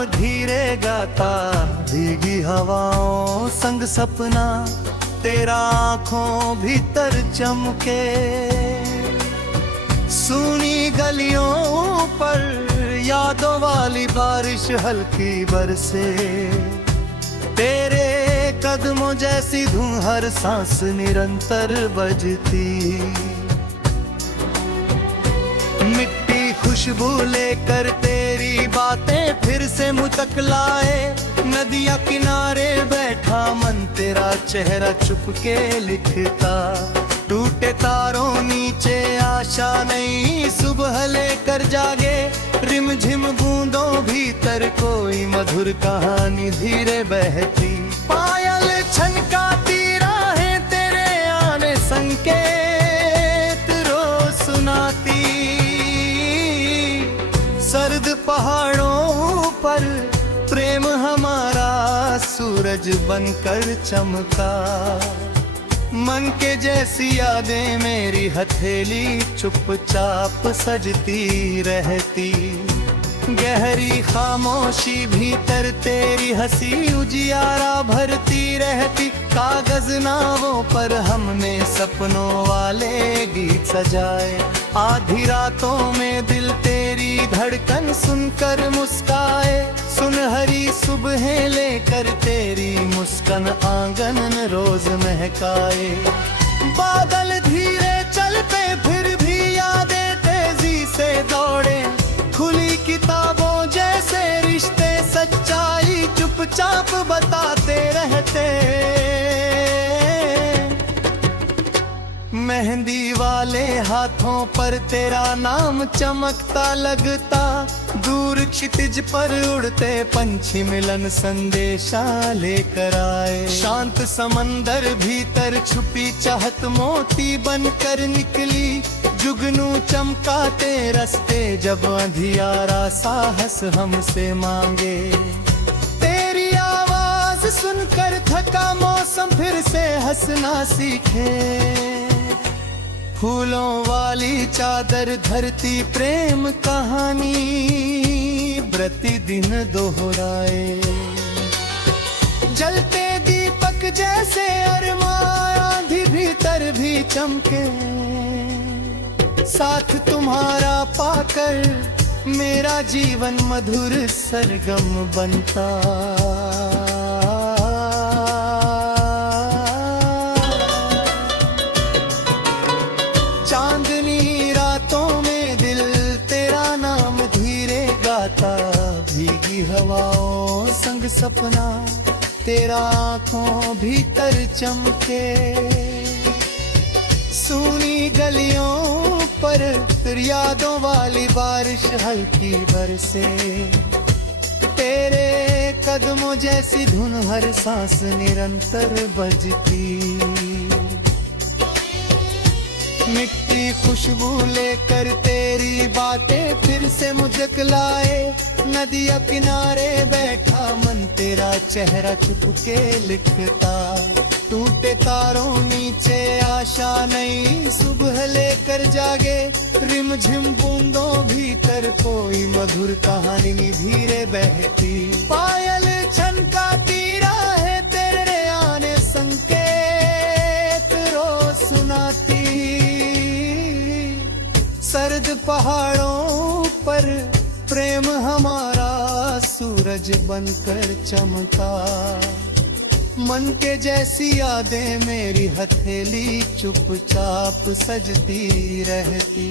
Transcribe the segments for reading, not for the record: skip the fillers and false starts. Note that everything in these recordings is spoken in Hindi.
नाम धीरे गाता, भीगी हवाओं संग सपना तेरा आँखों भीतर चमके। सूनी गलियों पर यादों वाली बारिश हल्की बरसे, तेरे कदमों जैसी धूम हर सांस निरंतर बजती। मिट्टी खुशबू लेकर तेरी बातें फिर से मुझ तक लाए। नदियाँ किनारे बैठा मन तेरा चेहरा चुपके लिखता। टूटे तारों नीचे आशा नई सुबह लेकर जागे। रिमझिम बूंदों भीतर कोई मधुर कहानी धीरे बहती। पायल छनकाती राहें तेरे आने संकेत रोज सुनाती। सर्द पहाड़ों पर प्रेम हमारा सूरज बनकर चमका। मन के जैसी यादें मेरी हथेली चुपचाप सजती रहती। गहरी खामोशी भीतर तेरी हंसी उजियारा भरती रहती। कागज नावों पर हमने सपनों वाले गीत सजाए। आधी रातों में दिल तेरी धड़कन सुनकर मुस्काए। सुनहरी सुबहें लेकर तेरी मुस्कान आंगन रोज महकाए। बादल धीरे चलते फिर भी यादें तेजी से दौड़े। खुली किताबों जैसे रिश्ते सच्चाई चुपचाप बताते रहते। मेहंदी वाले हाथों पर तेरा नाम चमकता लगता। दूर क्षितिज पर उड़ते पंछी मिलन संदेशा लेकर आए। शांत समंदर भीतर छुपी चाहत मोती बनकर निकली। जुगनू चमकाते रस्ते जब अंधियारा साहस हमसे मांगे। तेरी आवाज सुनकर थका मौसम फिर से हंसना सीखे। फूलों वाली चादर धरती प्रेम कहानी प्रतिदिन दोहराए। जलते दीपक जैसे अरमान आंधी भीतर भी चमके। साथ तुम्हारा पाकर मेरा जीवन मधुर सरगम बनता। चांदनी रातों में दिल तेरा नाम धीरे गाता। भीगी हवाओं संग सपना तेरा आँखों भीतर चमके। सूनी गलियों पर यादों वाली बारिश हल्की बरसे। तेरे कदमों जैसी धुन हर सांस निरंतर बजती। मिट्टी खुशबू लेकर तेरी बातें फिर से मुझक लाए। नदिया किनारे बैठा मन तेरा चेहरा चुपके लिखता। टूटे तारों नीचे आशा नई सुबह लेकर जागे। रिमझिम बूंदों भीतर कोई मधुर कहानी धीरे बहती। पायल छनकाती राहें तेरे आने संकेत रोज सुनाती। सर्द पहाड़ों पर प्रेम हमारा सूरज बनकर चमका। मन के जैसी यादें मेरी हथेली चुपचाप सजती रहती।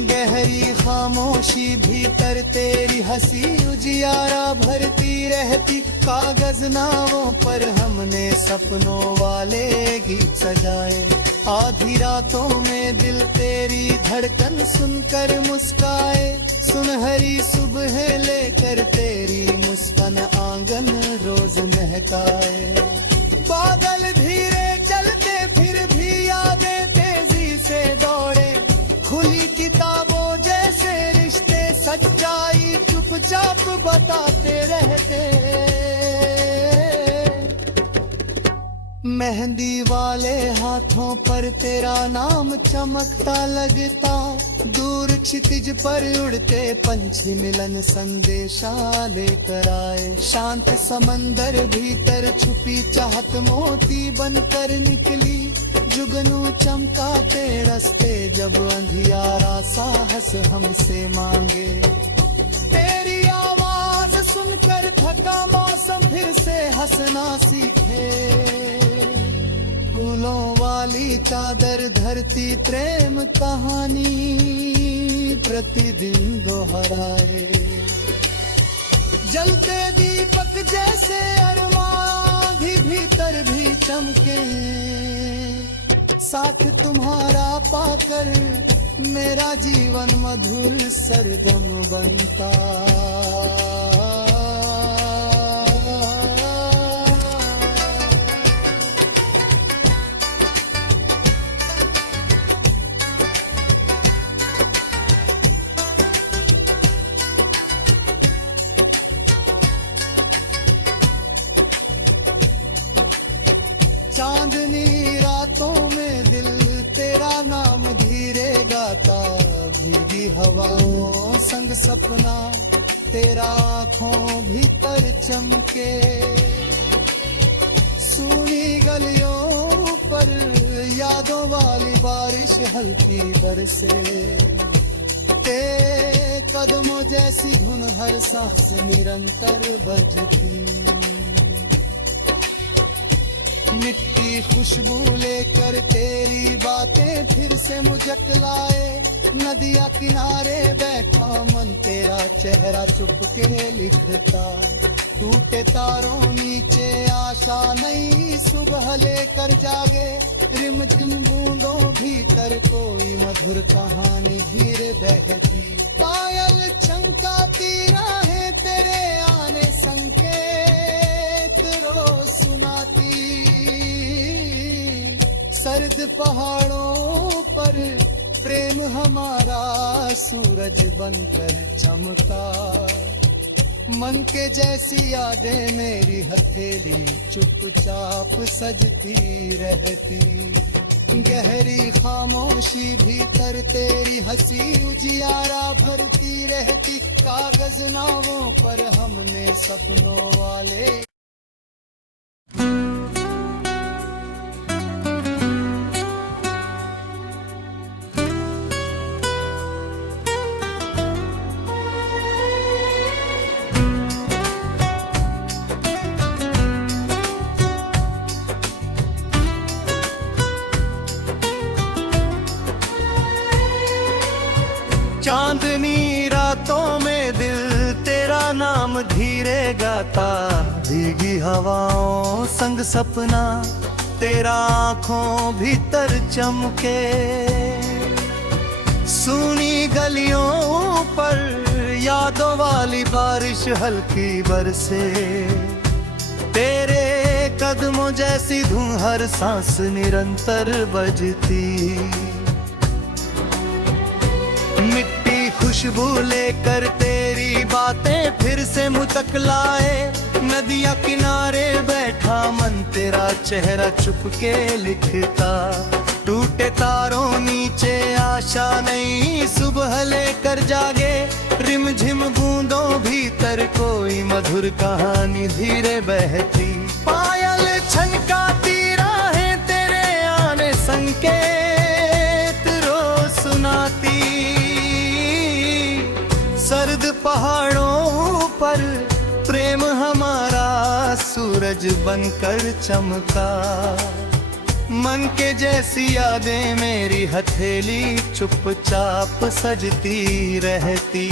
गहरी खामोशी भीतर तेरी हंसी उजियारा भरती रहती। कागज नावों पर हमने सपनों वाले गीत सजाए। आधी रातों में दिल तेरी धड़कन सुनकर मुस्काए। सुनहरी सुबह लेकर तेरी मुस्कान आंगन रोज महकाए। बादल धीरे चलते फिर भी यादें तेजी से दौड़े। खुली किताबों जैसे रिश्ते सच्चाई चुपचाप बताते रहते। मेहंदी वाले हाथों पर तेरा नाम चमकता लगता। दूर क्षितिज पर उड़ते पंछी मिलन संदेशा लेकर आए। शांत समंदर भीतर छुपी चाहत मोती बनकर निकली। जुगनू चमकाते रस्ते जब अंधियारा साहस हमसे मांगे। तेरी आवाज सुनकर थका मौसम फिर से हंसना सीखे। फूलों वाली चादर धरती प्रेम कहानी प्रतिदिन दोहराए। जलते दीपक जैसे अरमान भी भीतर भी चमके। साथ तुम्हारा पाकर मेरा जीवन मधुर सरगम बनता। चांदनी रातों में दिल तेरा नाम धीरे गाता। भीगी हवाओं संग सपना तेरा आँखों भीतर चमके। सूनी गलियों पर यादों वाली बारिश हल्की बरसे। तेरे कदमों जैसी धुन हर सांस निरंतर बजती। मिट्टी खुशबू लेकर तेरी बातें फिर से मुझक लाए। नदिया किनारे बैठा मन तेरा चेहरा चुपके लिखता। टूटे तारों नीचे आशा नई सुबह लेकर जागे। रिमझिम बूंदों भीतर कोई मधुर कहानी धीरे बहती। पायल छनकाती राहें तेरे आने संकेत रोज सुनाती। सर्द पहाड़ों पर प्रेम हमारा सूरज बनकर चमका। मन के जैसी यादें मेरी हथेली चुपचाप सजती रहती। गहरी खामोशी भीतर तेरी हंसी उजियारा भरती रहती। कागज नावों पर हमने सपनों वाले। चांदनी रातों में दिल तेरा नाम धीरे गाता। भीगी हवाओं संग सपना तेरा आँखों भीतर चमके। सूनी गलियों पर यादों वाली बारिश हल्की बरसे। तेरे कदमों जैसी धुन हर सांस निरंतर बजती। मिट्टी खुशबू लेकर तेरी बातें फिर से मुतक लाए। नदिया किनारे बैठा मन तेरा चेहरा चुपके लिखता। टूटे तारों नीचे आशा नई सुबह लेकर जागे। रिमझिम बूंदों भीतर कोई मधुर कहानी धीरे बहती। पायल छनकाती राहें तेरे आने संकेत रोज सुनाती। सर्द पहाड़ों पर प्रेम हमारा सूरज बनकर चमका। मन के जैसी यादें मेरी हथेली चुपचाप सजती रहती।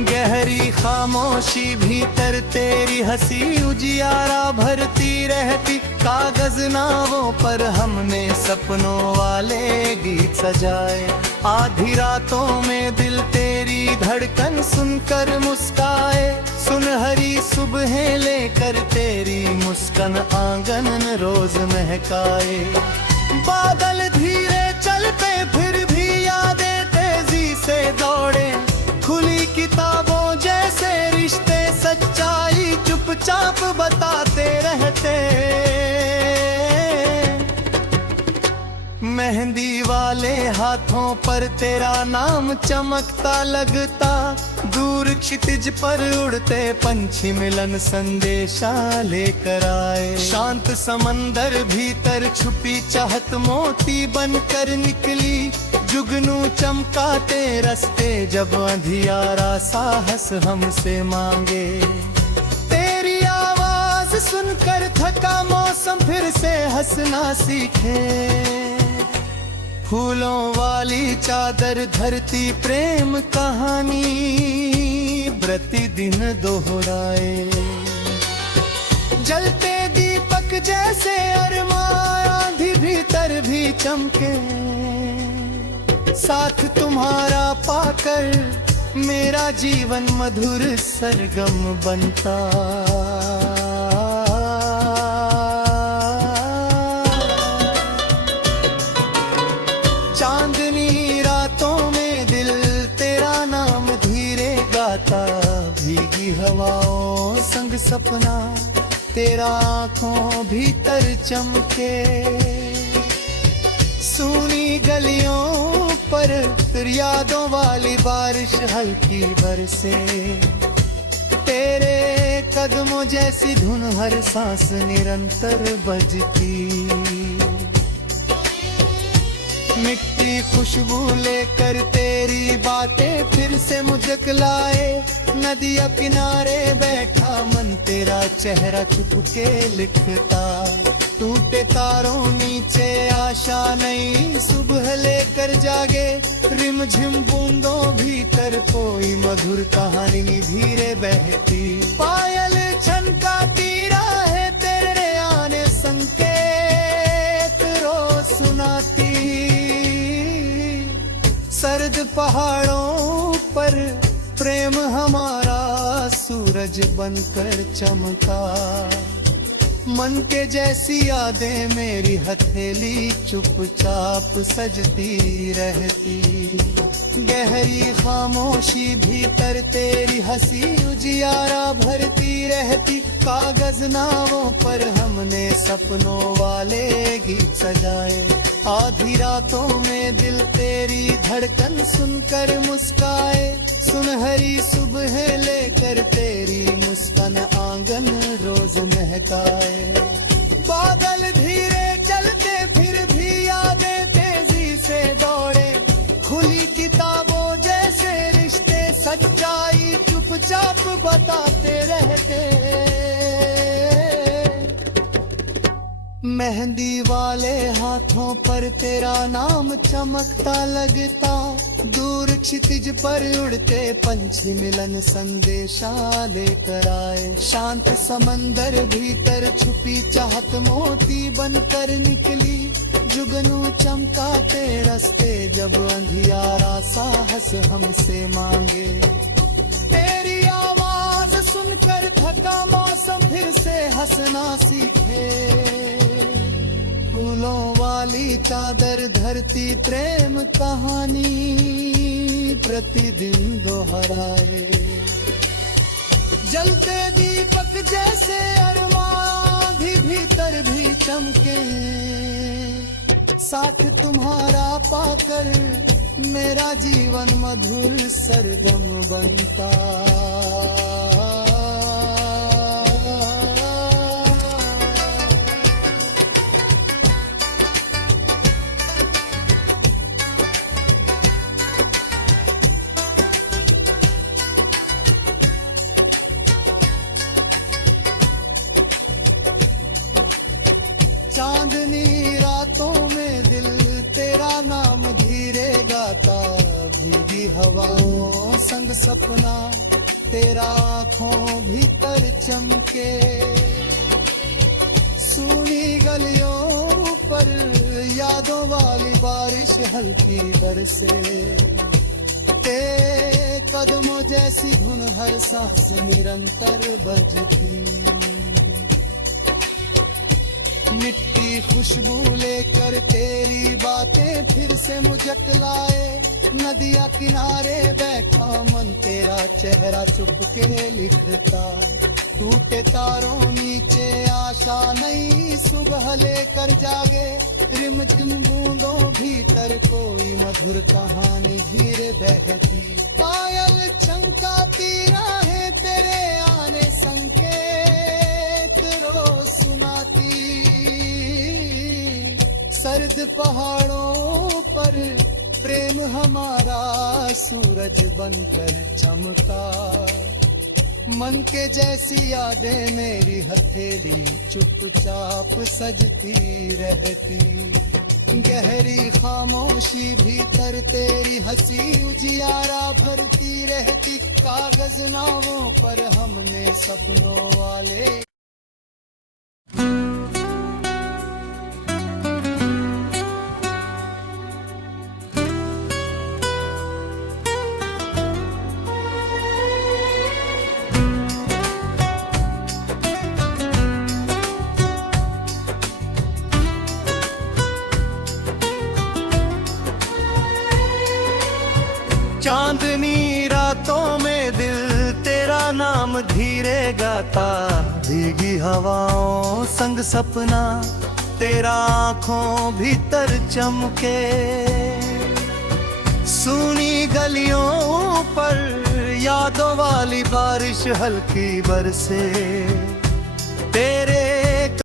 गहरी खामोशी भीतर तेरी हंसी उजियारा भरती रहती। कागज नावों पर हमने सपनों वाले गीत सजाए। आधी रातों में दिल तेरी धड़कन सुनकर मुस्काए। सुनहरी सुबहें लेकर तेरी मुस्कान आंगन रोज महकाए। बादल धीरे चलते फिर भी यादें तेजी से दौड़े। खुली किताबों जैसे रिश्ते सच्चाई चुपचाप बताते रहते। मेहंदी वाले हाथों पर तेरा नाम चमकता लगता, दूर क्षितिज पर उड़ते पंछी मिलन संदेशा लेकर आए। शांत समंदर भीतर छुपी चाहत मोती बनकर निकली, जुगनू चमकाते रस्ते जब अंधियारा साहस हमसे मांगे। तेरी आवाज सुनकर थका मौसम फिर से हंसना सीखे, फूलों वाली चादर धरती प्रेम कहानी प्रतिदिन दोहराए। जलते दीपक जैसे अरमान आंधी भीतर भी चमके, साथ तुम्हारा पाकर मेरा जीवन मधुर सरगम बनता। चांदनी रातों में दिल तेरा नाम धीरे गाता, भीगी हवाओं संग सपना तेरा आँखों भीतर चमके। सूनी गलियों पर फिर यादों वाली बारिश हल्की बरसे, तेरे कदमों जैसी धुन हर सांस निरंतर बजती। मिट्टी खुशबू लेकर तेरी बातें फिर से मुझक लाए, नदिया किनारे बैठा मन तेरा चेहरा चुपके लिखता। टूटे तारों नीचे आशा नई सुबह लेकर जागे, रिमझिम बूंदों भीतर कोई मधुर कहानी धीरे बहती। पायल छनकाती राहें तेरे आने संकेत रोज सुनाती, सर्द पहाड़ों पर प्रेम हमारा सूरज बनकर चमका। मन के जैसी यादें मेरी हथेली चुपचाप सजती रहती। गहरी खामोशी भीतर तेरी हंसी उजियारा भरती रहती। कागज नावों पर हमने सपनों वाले गीत सजाए, आधी रातों में दिल तेरी धड़कन सुनकर मुस्काए। सुनहरी सुबह लेकर तेरी मुस्कान आंगन रोज महकाए। बादल धीरे चलते फिर भी यादें तेजी से दौड़े, खुली किताबों जैसे रिश्ते सच्चाई चुपचाप बताते रहते। मेहंदी वाले हाथों पर तेरा नाम चमकता लगता, दूर क्षितिज पर उड़ते पंछी मिलन संदेशा लेकर आए। शांत समंदर भीतर छुपी चाहत मोती बनकर निकली, जुगनू चमकाते रस्ते जब अंधियारा साहस हमसे मांगे। तेरी आवाज सुनकर थका मौसम फिर से हंसना सीखे, फूलों वाली चादर धरती प्रेम कहानी प्रतिदिन दोहराए। जलते दीपक जैसे अरमान भी भीतर भी चमके, साथ तुम्हारा पाकर मेरा जीवन मधुर सरगम बनता। चांदनी रातों में दिल तेरा नाम धीरे गाता, भीगी हवाओं संग सपना तेरा आँखों भीतर चमके। सूनी गलियों पर यादों वाली बारिश हल्की बरसे, तेरे कदमों जैसी धुन हर सांस निरंतर बजती। मिट्टी खुशबू लेकर तेरी बातें फिर से मुझक लाए, नदिया किनारे बैठा मन तेरा चेहरा चुपके लिखता। टूटे तारों नीचे आशा नई सुबह लेकर जागे, रिमझिम बूंदों भीतर कोई मधुर कहानी धीरे बहती, पायल चमकाती राहें तेरे आने संकेत रोज सुनाती। सर्द पहाड़ों पर प्रेम हमारा सूरज बनकर चमका, मन के जैसी यादें मेरी हथेली चुपचाप सजती रहती। गहरी खामोशी भीतर तेरी हंसी उजियारा भरती रहती। कागज नावों पर हमने सपनों वाले चांदनी रातों में दिल तेरा नाम धीरे गाता, भीगी हवाओं संग सपना तेरा आँखों भीतर चमके। सूनी गलियों पर यादों वाली बारिश हल्की बरसे,